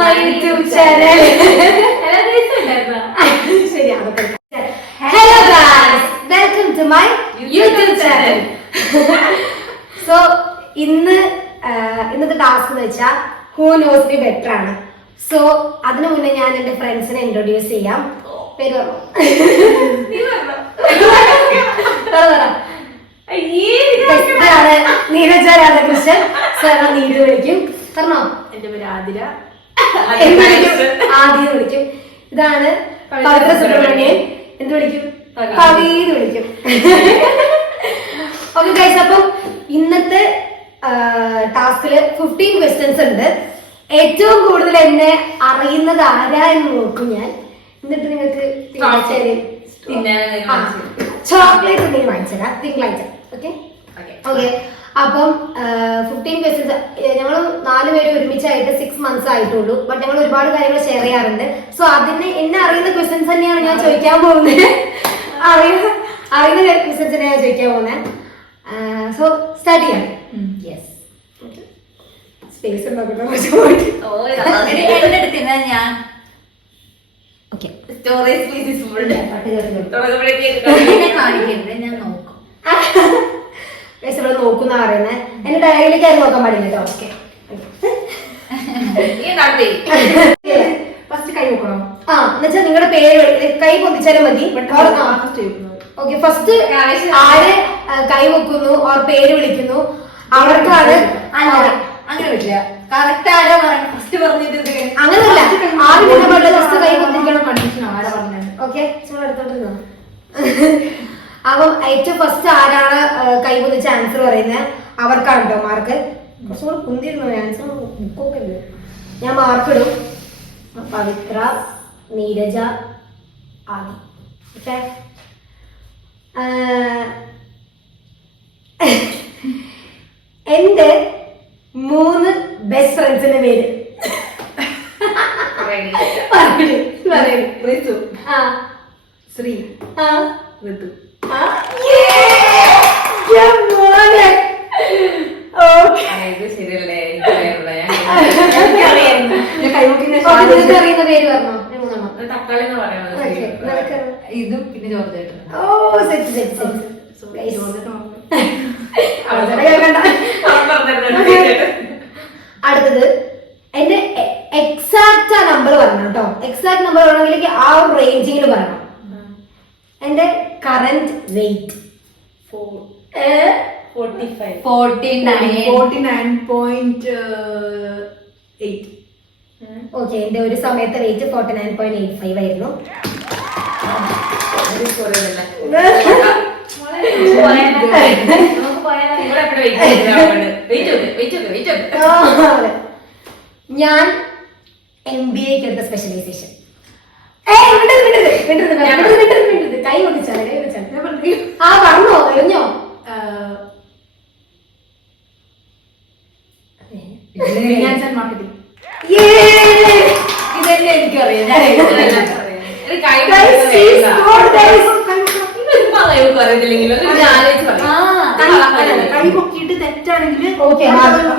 my YouTube channel. Hello guys, welcome to my YouTube channel. So ഇന്നത്തെ task എന്ന് വെച്ചാൽ who knows me better ആണ്. So അതിനു മുന്നേ ഞാൻ എന്റെ ഫ്രണ്ട്സിനെ ഇൻട്രൊഡ്യൂസ് ചെയ്യാം. പേര് നീരജ രാധാകൃഷ്ണൻ. നീര് വിളിക്കും. പറഞ്ഞോ? എന്റെ പേര് ആതിര. ആദ്യം വിളിക്കും. ഇതാണ് പവിത്ര സുബ്രഹ്മണ്യൻ. എന്ത് വിളിക്കും? പവീന്ന് വിളിക്കും. ഓക്കെ ഗൈസ്, അപ്പം ഇന്നത്തെ ടാസ്കില് 15 ക്വസ്റ്റ്യൻസ് ഉണ്ട്. ഏറ്റവും കൂടുതൽ എന്നെ അറിയുന്നത് ആരാ എന്ന് നോക്കും ഞാൻ. എന്നിട്ട് നിങ്ങൾക്ക് ചോക്ലേറ്റ് എന്തെങ്കിലും വാങ്ങിച്ചതാ തിങ്കളാഴ്ച. Okay okay. അപ്പം 15 ക്വസ്റ്റ്യൻസ്. ഞങ്ങൾ 4 പേര് ഒരുമിച്ചായിട്ട് 6 months ആയിട്ടുള്ളൂ. ബട്ട് ഞങ്ങൾ ഒരുപാട് കാര്യങ്ങൾ ഷെയർ ചെയ്യാറുണ്ട്. സോ അതിന് എന്നെ അറിയുന്ന ക്വസ്റ്റ്യൻസ് തന്നെയാണ് ഞാൻ ചോദിക്കാൻ പോകുന്നത്. അറിയുന്ന ക്വസ്റ്റ്യൻസ് തന്നെയാണ് ഞാൻ ചോദിക്കാൻ പോകുന്നത്. സോ സ്റ്റാർട്ട് ചെയ്യാം. സ്പേസ് ഞാൻ സ്റ്റോറേജ് പ്ലീസ് കാണിക്കരുത്, ഞാൻ നോക്കും. ഇവിടെ നോക്കുന്ന പറയുന്നത് എന്റെ ഡയറിയിലേക്ക് ആരും നോക്കാൻ പാടില്ല കേട്ടോ. ഓക്കെ, ഫസ്റ്റ് കൈ നോക്കണം. എന്നുവെച്ചാൽ നിങ്ങളുടെ പേര് കൈ പൊന്തിച്ചാലും മതി. ഓക്കെ, ഫസ്റ്റ് ആര് കൈ വെക്കുന്നു ഓർ പേര് വിളിക്കുന്നു അവർക്കാണ്. അങ്ങനെ പറ്റില്ല. കറക്റ്റ് ആരാ ഫസ്റ്റ് പറഞ്ഞിട്ട് അങ്ങനല്ല, ആദ്യം ഫസ്റ്റ് കൈ പൊന്തിക്കണം. ഓക്കെ, എടുത്തോണ്ടിരുന്നോ? അപ്പം ഏറ്റവും ഫസ്റ്റ് ആരാണ് കൈ പൊന്തിച്ച ആൻസർ പറയുന്നത് അവർക്കാണ് കേട്ടോ മാർക്ക്. കുറച്ചുകൂടെ കുന്തിരുന്നു ആൻസർ ബുക്കൊക്കെ ഉണ്ട്. ഞാൻ മാർക്ക് ഇടും. പവിത്ര, നീരജ, ആദി. ഓക്കെ, എന്റെ 3 ബെസ്റ്റ് ഫ്രണ്ട്സിന്റെ പേര് ശ്രീ, ഋതു. അറിയുന്ന പേര് പറഞ്ഞോ? തക്കാളി എന്ന് പറയുന്നത് ഇതും പിന്നെ ജോർജേട്ടൻ. ഓ സെറ്റ് സെറ്റ് സെറ്റ്. അടുത്തത് എന്റെ എക്സാക്റ്റ് നമ്പർ പറയണം കേട്ടോ. എക്സാക്ട് നമ്പർ വേണമെങ്കിൽ ആ ഒരു റേഞ്ചിൽ പറയണം. എന്റെ കറന്റ് വെയിറ്റ് 49.8. ഓക്കെ, എന്റെ ഒരു സമയത്തെ വെയിറ്റ് 49.85 ആയിരുന്നു. ഞാൻ MBA എടുത്ത സ്പെഷ്യലൈസേഷൻ. കൈ പൊട്ടിച്ചാണ് പറഞ്ഞോ എറിഞ്ഞോ? ഇതെന്നെ എനിക്കറിയാം. കൈ പൊക്കിയിട്ട് തെറ്റാണെങ്കിൽ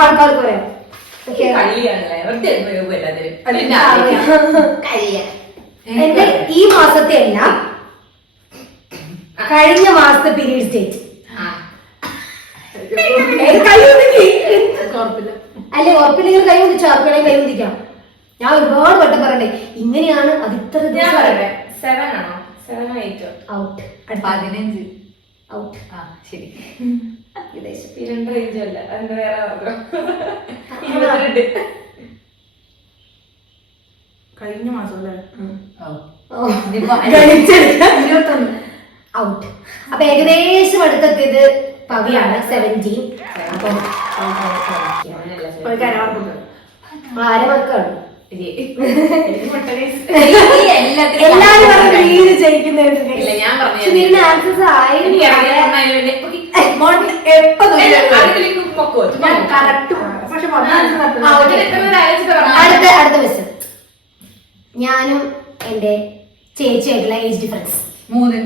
ആൾക്കാർക്ക് പറയാം. എന്റെ ഈ മാസത്തെ അല്ല, കഴിഞ്ഞ മാസത്തെ പീരീഡ് ഡേറ്റ്. അല്ലെ ഉറപ്പില്ലെങ്കിൽ കൈ പൊന്തിച്ചു, ആർക്കാണെങ്കിൽ കൈ പൊന്തിക്കാം. ഞാൻ ഒരുപാട് വട്ടം പറയണ്ടേ ഇങ്ങനെയാണ്. അത് ഇത്ര ഔട്ട്. 15 ഔട്ട്. ശരി. കഴിഞ്ഞ മാസം അല്ലേ? 21 ഔട്ട്. അപ്പൊ ഏകദേശം അടുത്തെത്തിയത് പവിയാണ് 17. അപ്പം ആരമക്കാണ് എല്ലാരും ജയിക്കുന്നത്. ആൻസേഴ്സ് ആയി അടുത്ത ക്വസ്റ്റ്യൻ. ഞാനും എന്റെ ചേച്ചിയായിട്ടുള്ള ഏജ് ഡിഫറൻസ് 3.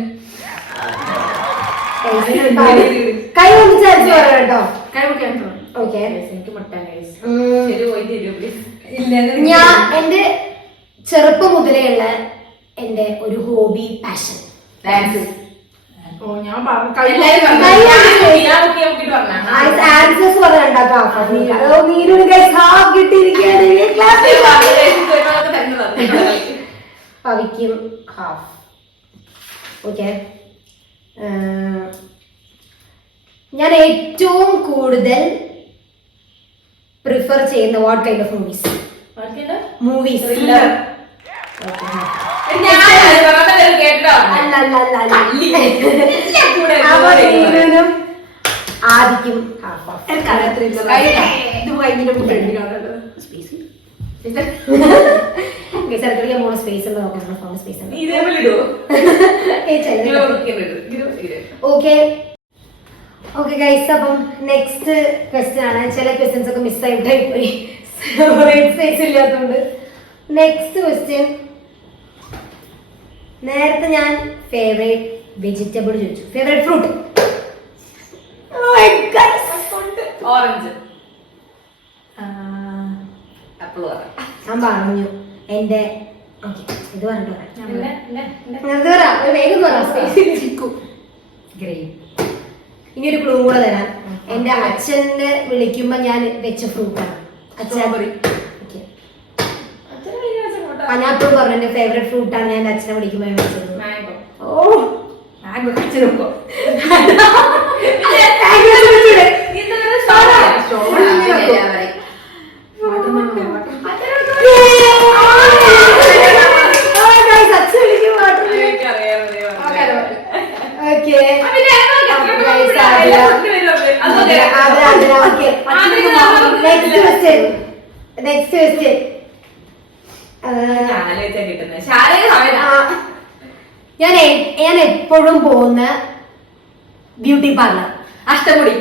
കൈ ഒന്നിച്ച് ആൻസർ പറയാം കേട്ടോ. കൈ പൊക്കി ആൻസർ ഓക്കെ. എനിക്ക് മുട്ട ശരി പോയി തരൂ പ്ലീസ്. ഞാൻ എന്റെ ചെറുപ്പം മുതലേയുള്ള എന്റെ ഒരു ഹോബി പാഷൻ ഡാൻസ്. ആൻസേഴ്സ് പറഞ്ഞ രണ്ടാക്കാം. കിട്ടിയിരിക്കുകയാണ് പവിക്കും ഹാഫ്. ഓക്കെ. ഞാൻ ഏറ്റവും കൂടുതൽ പ്രിഫർ ചെയ്യുന്ന what kind of movies? Movies ആദിക്കും സ്പേസ് ഉള്ള നോക്കാം. Phone space okay. Okay guys, അപ്പം നെക്സ്റ്റ് ക്വസ്റ്റ്യൻ ആണ്. ചില ക്വസ്റ്റ്യൻസ് ഒക്കെ മിസ്സായിട്ടായി പോയി സ്പേസ് ഇല്ലാത്തതുകൊണ്ട്. നെക്സ്റ്റ് ക്വസ്റ്റ്യൻ, നേരത്തെ ഞാൻ ഫേവറേറ്റ് വെജിറ്റബിൾ ചോദിച്ചു. Favourite fruit? ഓറഞ്ച്. ഞാൻ പറഞ്ഞു എന്റെ. ഇത് പറഞ്ഞിട്ട് ഇനി ഒരു ക്ലൂ കൂടെ തരാം. എന്റെ അച്ഛനെ വിളിക്കുമ്പോ ഞാൻ വെച്ച ഫ്രൂട്ടാണ്. അച്ഛൻ ഞാൻ എപ്പോഴും പറഞ്ഞു എന്റെ ഫേവറേറ്റ് ഫ്രൂട്ടാണ്. ഞാൻ അച്ഛനെ വിളിക്കുമ്പോ വെച്ചത്. നെക്സ്റ്റ് ക്വസ്റ്റ്യൻ, ഞാൻ എപ്പോഴും പോകുന്ന ബ്യൂട്ടി പാർലർ. അഷ്ടമുടി.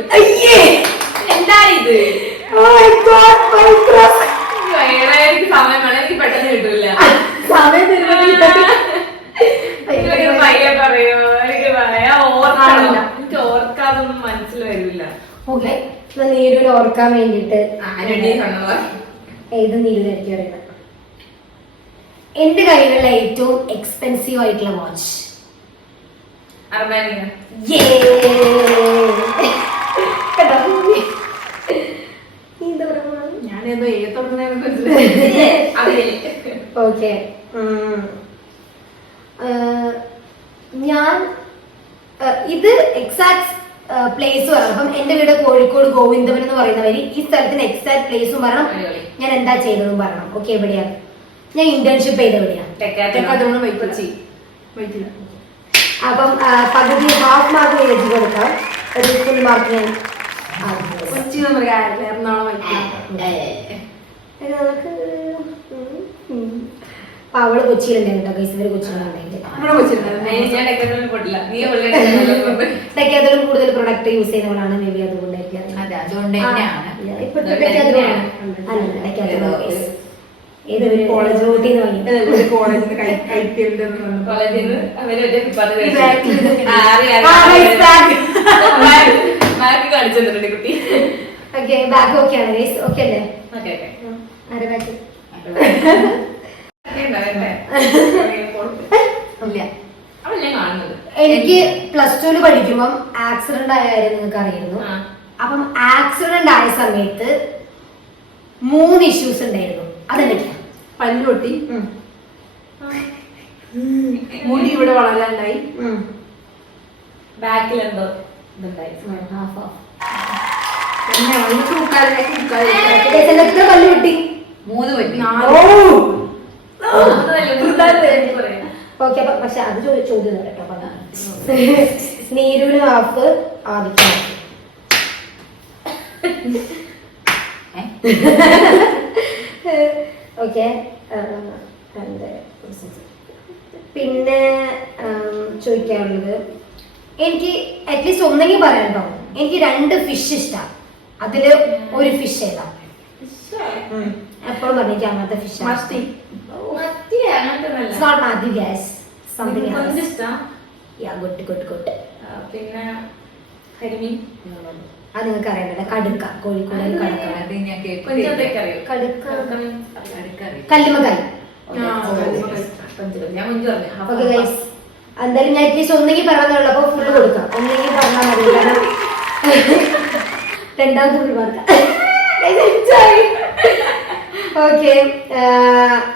എന്താ ഇത്? സമയം വേണം, എനിക്ക് പെട്ടെന്ന് കിട്ടൂല. സമയം പറയോ? എനിക്ക് എനിക്ക് ഓർക്കാതൊന്നും മനസ്സിൽ വരില്ല. ഓക്കെ, നീരൂര് ഓർക്കാൻ വേണ്ടിട്ട് ഏത് നീരൂരായിരിക്കും അറിയണം. എന്റെ കയ്യിലുള്ള ഏറ്റവും എക്സ്പെൻസീവ് ആയിട്ടുള്ള വാച്ച്? ഞാനേതോ ഓക്കെ. ഞാൻ ഇത് എക്സാക്ട് പ്ലേസ് പറയണം. അപ്പം എന്റെ വീട് കോഴിക്കോട് ഗോവിന്ദപുരം എന്ന് പറയുന്ന വരി. ഈ സ്ഥലത്തിന് എക്സാക്ട് പ്ലേസും പറയണം, ഞാൻ എന്താ ചെയ്തതും പറയണം. ഓക്കെ, എവിടെയാണ് ഞാൻ ഇന്റേൺഷിപ്പ് ചെയ്ത്? എവിടെയാണ്? അപ്പം പകുതി ഹാഫ് മാർക്ക് എഴുതി കൊടുക്കാം. ഒരു ഫുൾ മാർക്ക് ഞാൻ അവള് കൊച്ചിയിലുണ്ടായിരുന്നു കേട്ടോ. ഇവര് കൊച്ചിയിലുണ്ടായിരുന്നു. കൂടുതൽ പ്രൊഡക്റ്റ് യൂസ് ചെയ്യുന്നവളാണ്. മേ ബി അതുകൊണ്ടായിരിക്കും. ഏതൊരു കോളേജ് റൂട്ടീന്ന് കുട്ടി. ഓക്കെ, ബാക്ക് ഓക്കെ ആണ്. ഓക്കെ അല്ലേ? ആരെ ബാക്ക്? എനിക്ക് +2 പഠിക്കുമ്പം ആക്സിഡന്റ് ആയ കാര്യം നിങ്ങൾക്ക് അറിയായിരുന്നു. അപ്പം ആക്സിഡന്റ് ആയ സമയത്ത് 3 ഇഷ്യൂസ് ഉണ്ടായിരുന്നു. അതെന്തൊക്കെയാ? പല്ലുപൊട്ടി, മുടി ഇവിടെ വളരാണ്ടായി, ബാക്കിൽ എന്തോ ഇതുണ്ടായി. പല്ല് പൊട്ടി? 3 പറ്റി. ഓക്കെ, പക്ഷെ അത് ചോദ്യം കേട്ടോ. നീരൂന് ഹാഫ്, ആദിക്ക് ഓക്കെ. പിന്നെ ചോദിക്കാനുള്ളത്, എനിക്ക് അറ്റ്ലീസ്റ്റ് ഒന്നെങ്കിൽ പറയാം കേട്ടോ. എനിക്ക് 2 ഫിഷ് ഇഷ്ടമാണ്. അതില് ഒരു ഫിഷ് ഏതാ? എപ്പോഴും പറഞ്ഞേക്ക് അങ്ങനത്തെ ഫിഷ്. പിന്നെ കരിമീൻ അത് നിങ്ങൾക്ക് അറിയണ്ടേ? കടുക്ക, കോഴിക്കോട് കടുക്ക. കടുക്ക കല്ലുമക്കായി. ഞാൻ മുൻപ് പറഞ്ഞു. ഓക്കെ ഗൈസ്, എന്തായാലും ഞാൻ അറ്റ്ലീസ്റ്റ് ഒന്നെങ്കിൽ പറഞ്ഞുള്ളൂ, അപ്പൊ ഫുള്ള് കൊടുക്കാം. ഒന്നെങ്കിൽ പറഞ്ഞാൽ മതി, കാരണം രണ്ടാമത്തെ ഫുൾ മാർക്ക. ഓക്കെ,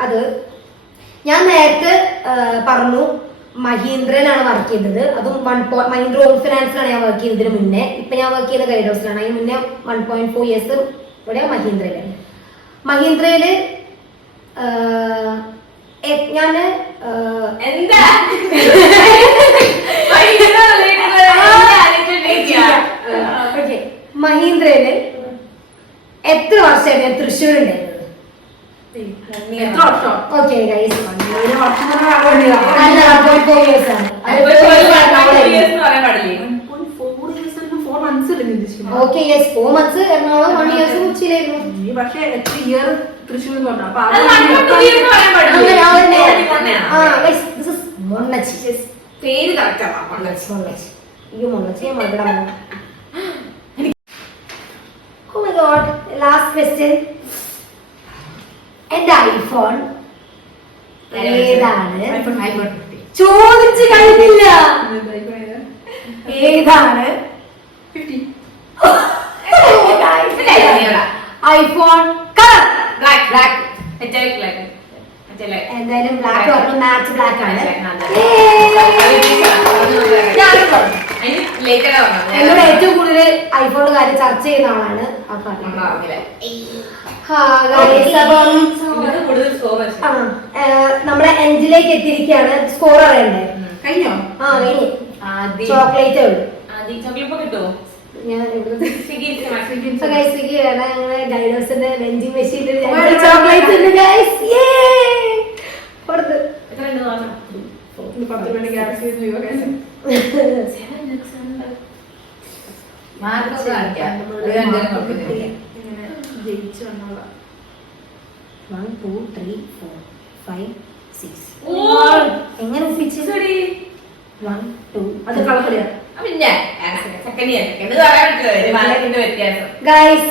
അത് ഞാൻ നേരത്തെ പറഞ്ഞു മഹീന്ദ്രയിലാണ് വർക്ക് ചെയ്തത്. അതും മഹീന്ദ്ര ഹോം ഫിനാൻസിലാണ് ഞാൻ വർക്ക് ചെയ്തതിന് മുന്നേ. ഇപ്പൊ ഞാൻ വർക്ക് ചെയ്ത ഗൈഡ് ഹൗസിലാണ്. അതിന് മുന്നേ 1.4 ഇയേഴ്സ് ഇവിടെ മഹീന്ദ്രയില്. മഹീന്ദ്രയില് ഞാന് എന്താ മഹീന്ദ്രയില് എത്ര വർഷമായിട്ട് ഞാൻ തൃശ്ശൂർ ഉണ്ടായിരുന്നത്? ഓക്കെ ഗൈസ്, 1.4 years ആണ്. Okay yes, 4 months Ernakulam, 1 years കൊച്ചിയിലായിരുന്നു. പക്ഷേ എത്ര ഇയർ തൃശ്ശൂർ പേര് correct Oh my god, last question. എന്റെ ഐഫോൺ ഏതാണ്? ചോദിച്ചു കഴിഞ്ഞില്ല. ഏതാണ് ഐഫോൺ കളർ? എന്തായാലും ബ്ലാക്ക് പറഞ്ഞു, മാച്ച് ബ്ലാക്ക് ആണ്. എന്നോട് ഏറ്റവും കൂടുതൽ ഐഫോണിന്റെ കാര്യം ചർച്ച ചെയ്യുന്ന ആളാണ്. നമ്മളെ എൻഡിലേക്ക് എത്തിയിരിക്കുകയാണ്. സ്കോർ അറിയണ്ടേ? കഴിഞ്ഞോ? ആ കഴിഞ്ഞു. ചോക്ലേറ്റേ ഉള്ളൂ. ഞാൻ സ്വിഗ്ഗിയാണ് ഞങ്ങളെ ഡൈനോസിന്റെ വെൻഡിങ് മെഷീനിൽ ചോക്ലേറ്റ് ഉണ്ട് ഗൈസ്. പുറത്ത് 10 മണി ഗ്യാസ് ജയിച്ചു വന്നോളാം. 1 2 3 4 5 6. എങ്ങനെ ഒപ്പിച്ചു? 1 2 അത് കളറിയാ പിന്നെ വ്യത്യാസം ഗൈസ്.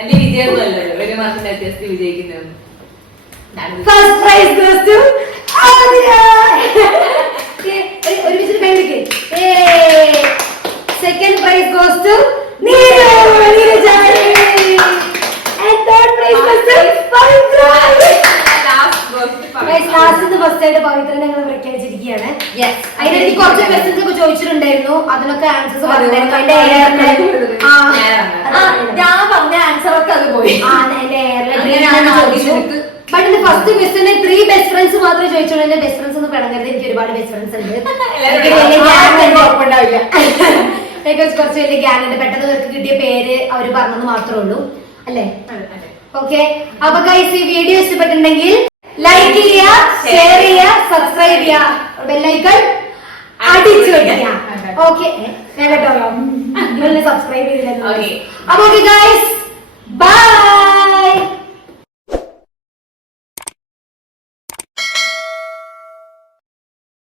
എന്റെ വിജയമല്ലോ, ഒരു മാസത്തിന്റെ വ്യത്യാസത്തിൽ വിജയിക്കുന്നതെന്ന്. First prize goes to Aadiya. ഒരുമിച്ച് കൈവിളിക്ക്. Second prize goes to Neeru. And third prize goes to Pavithra. Last first ആയിട്ട് പവിത്രനെ ഞങ്ങൾ പ്രഖ്യാപിച്ചിരിക്കുകയാണ്. അതിനെനിക്ക് കുറച്ച് ക്വസ്റ്റ്യൻസ് ഒക്കെ ചോദിച്ചിട്ടുണ്ടായിരുന്നു, അതിനൊക്കെ ആൻസേഴ്സ് പറഞ്ഞിട്ടുണ്ടായിരുന്നു. എന്റെ ഞാൻ പറഞ്ഞ ആൻസർ ഒക്കെ അത് പോയി. ബട്ട് എന്റെ ഫസ്റ്റ് ക്വസ്റ്റ്യന് 3 ബെസ്റ്റ് ഫ്രണ്ട്സ് മാത്രമേ ചോദിച്ചുള്ളൂ. എന്റെ ബെസ്റ്റ് ഫ്രണ്ട്സ് ഒന്നും പിടങ്ങരുത്, എനിക്ക് ഒരുപാട് ബെസ്റ്റ് ഫ്രണ്ട്സ് ഉണ്ട്. എനിക്ക് കുറച്ച് വലിയ ഗ്യാങ് ഉണ്ട്. പെട്ടെന്ന് അവർക്ക് കിട്ടിയ പേര് അവർ പറഞ്ഞത് മാത്രമേ ഉള്ളൂ, അല്ലേ? ഓക്കെ, അപ്പൊ ഗൈസ് ഈ വീഡിയോ ഇഷ്ടപ്പെട്ടിട്ടുണ്ടെങ്കിൽ ലൈക്ക് ചെയ്യുക, ഷെയർ ചെയ്യുക, സബ്സ്ക്രൈബ് ചെയ്യുക, ബെല്ലൈക്കൺ അടിച്ചു വെക്കുക. ഓക്കെ, കേട്ടോ, സബ്സ്ക്രൈബ് ചെയ്തില്ല. അപ്പൊ ഓക്കെ ഗൈസ്, ബൈ.